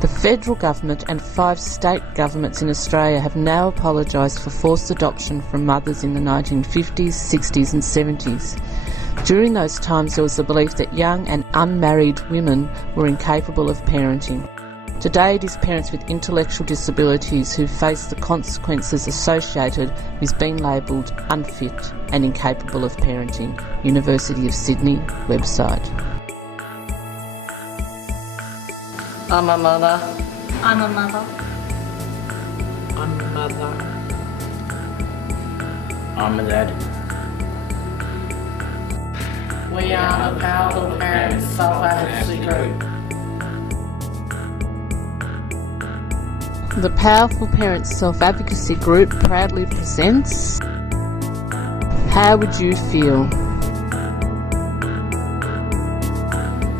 The federal government and 5 state governments in Australia have now apologised for forced adoption from mothers in the 1950s, 60s and 70s. During those times there was the belief that young and unmarried women were incapable of parenting. Today it is parents with intellectual disabilities who face the consequences associated with being labelled unfit and incapable of parenting. University of Sydney website. I'm a mother. I'm a mother. I'm a mother. I'm a dad. We are the Powerful Parents Self-Advocacy Group. The Powerful Parents Self-Advocacy Group proudly presents How Would You Feel?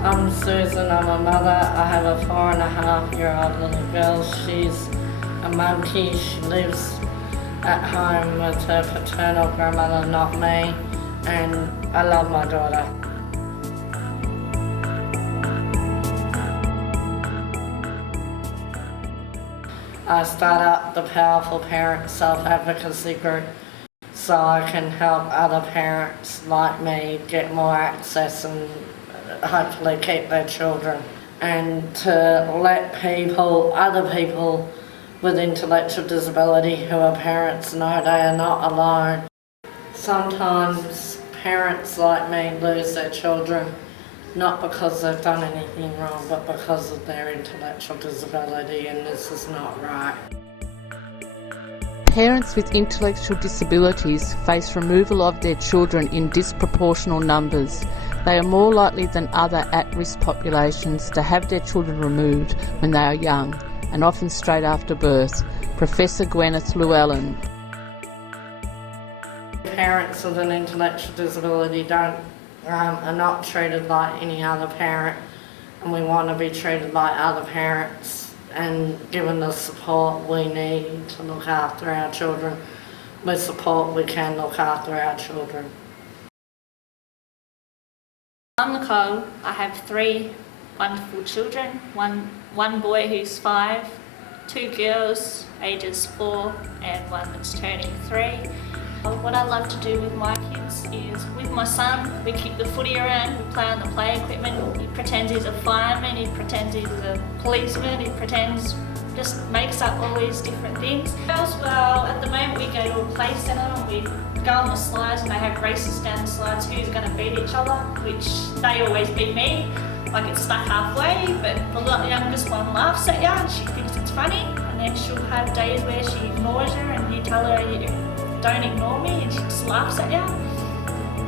I'm Susan, I'm a mother. I have a 4.5-year-old little girl. She's a monkey. She lives at home with her paternal grandmother, not me, and I love my daughter. I start up the Powerful Parents Self-Advocacy Group so I can help other parents like me get more access and hopefully keep their children, and to let other people with intellectual disability who are parents know they are not alone. Sometimes parents like me lose their children not because they've done anything wrong, but because of their intellectual disability, and this is not right. Parents with intellectual disabilities face removal of their children in disproportional numbers. They are more likely than other at-risk populations to have their children removed when they are young, and often straight after birth. Professor Gwyneth Llewellyn. Parents with an intellectual disability are not treated like any other parent, and we want to be treated like other parents and given the support we need to look after our children. With support we can look after our children. I'm Nicole. I have 3 wonderful children, one boy who's 5, 2 girls ages 4 and one that's turning 3. What I love to do with my kids is, with my son, we kick the footy around, we play on the play equipment, he pretends he's a fireman, he pretends he's a policeman, he pretends, just makes up all these different things. Well, at the moment we go to a play centre and we go on the slides and they have races down the slides who's going to beat each other, which they always beat me. I get stuck halfway, but the youngest one laughs at you and she thinks it's funny, and then she'll have days where she ignores you and you tell her, don't ignore me, and she just laughs at you.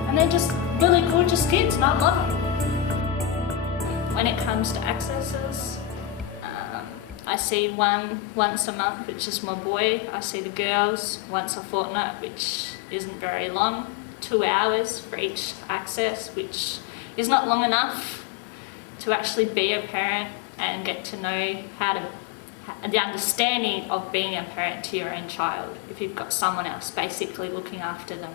And they're just really gorgeous kids and I love them. When it comes to accesses, I see one once a month, which is my boy. I see the girls once a fortnight, which isn't very long. 2 hours for each access, which is not long enough to actually be a parent and get to know the understanding of being a parent to your own child if you've got someone else basically looking after them.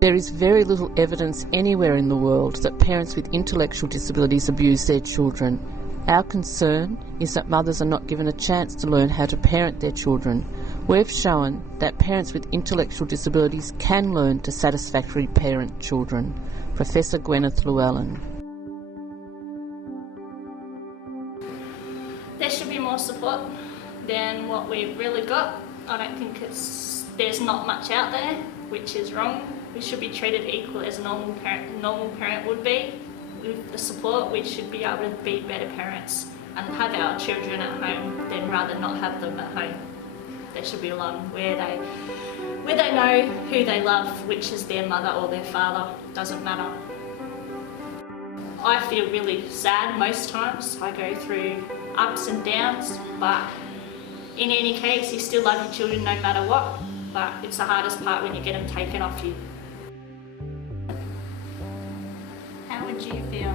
There is very little evidence anywhere in the world that parents with intellectual disabilities abuse their children. Our concern is that mothers are not given a chance to learn how to parent their children. We've shown that parents with intellectual disabilities can learn to satisfactorily parent children. Professor Gwyneth Llewellyn. There should be more support than what we've really got. I don't think there's not much out there, which is wrong. We should be treated equal as a normal parent would be. With the support, we should be able to be better parents and have our children at home than rather not have them at home. There should be one where they know who they love, which is their mother or their father, doesn't matter. I feel really sad most times. I go through ups and downs, but in any case you still love your children no matter what, but it's the hardest part when you get them taken off you. How would you feel?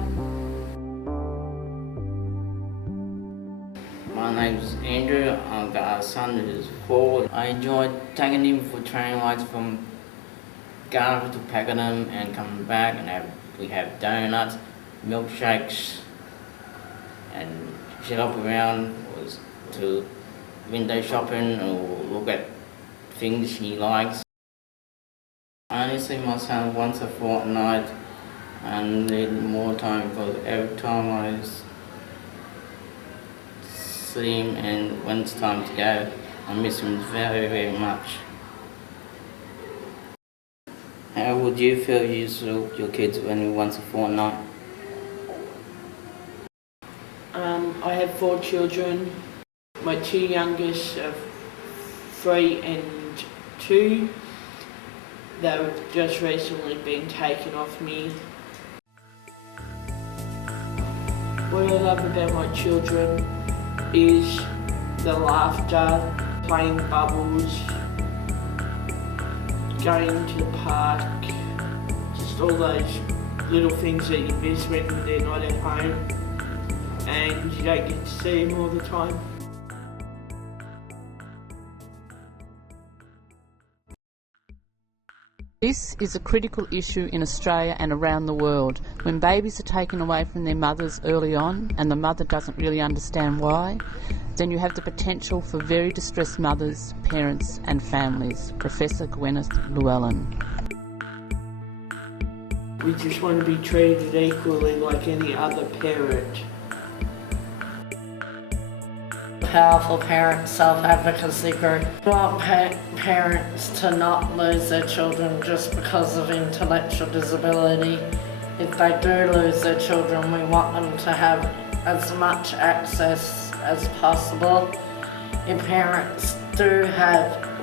My name's Andrew. I've got a son who's 4. I enjoy taking him for train rides from Garden to Pakenham and coming back, and we have donuts, milkshakes, and shop around, or to window shopping, or look at things she likes. I only see my son once a fortnight and need more time, because every time I see him and when it's time to go, I miss him very, very much. How would you feel you saw your kids only once a fortnight? I have 4 children. My 2 youngest are 3 and 2. They've just recently been taken off me. What I love about my children is the laughter, playing bubbles, going to the park, just all those little things that you miss when they're not at home and you don't get to see them all the time. This is a critical issue in Australia and around the world. When babies are taken away from their mothers early on and the mother doesn't really understand why, then you have the potential for very distressed mothers, parents and families. Professor Gwyneth Llewellyn. We just want to be treated equally like any other parent. Powerful Parent Self-Advocacy Group. We want parents to not lose their children just because of intellectual disability. If they do lose their children, we want them to have as much access as possible. If parents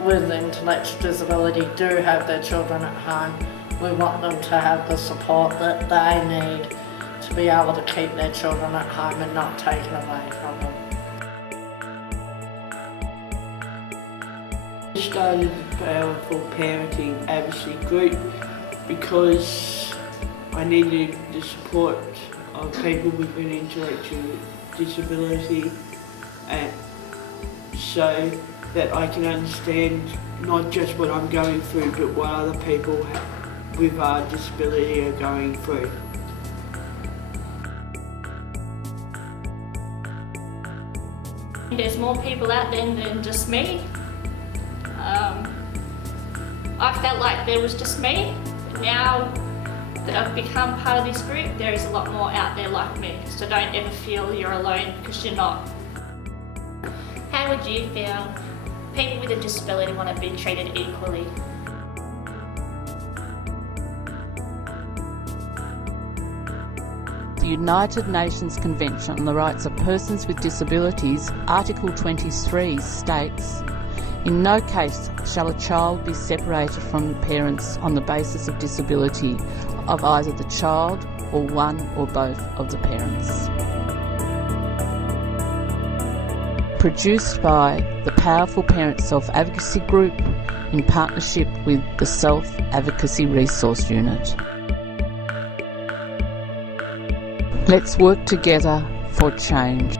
with intellectual disability do have their children at home, we want them to have the support that they need to be able to keep their children at home and not taken away from them. I started the Powerful Parenting Advocacy Group because I needed the support of people with an intellectual disability, and so that I can understand not just what I'm going through but what other people with a disability are going through. There's more people out there than just me. I felt like there was just me, but now that I've become part of this group, there is a lot more out there like me, so don't ever feel you're alone, because you're not. How would you feel? People with a disability want to be treated equally. The United Nations Convention on the Rights of Persons with Disabilities, Article 23 states, "In no case shall a child be separated from parents on the basis of disability of either the child or one or both of the parents." Produced by the Powerful Parent Self-Advocacy Group in partnership with the Self-Advocacy Resource Unit. Let's work together for change.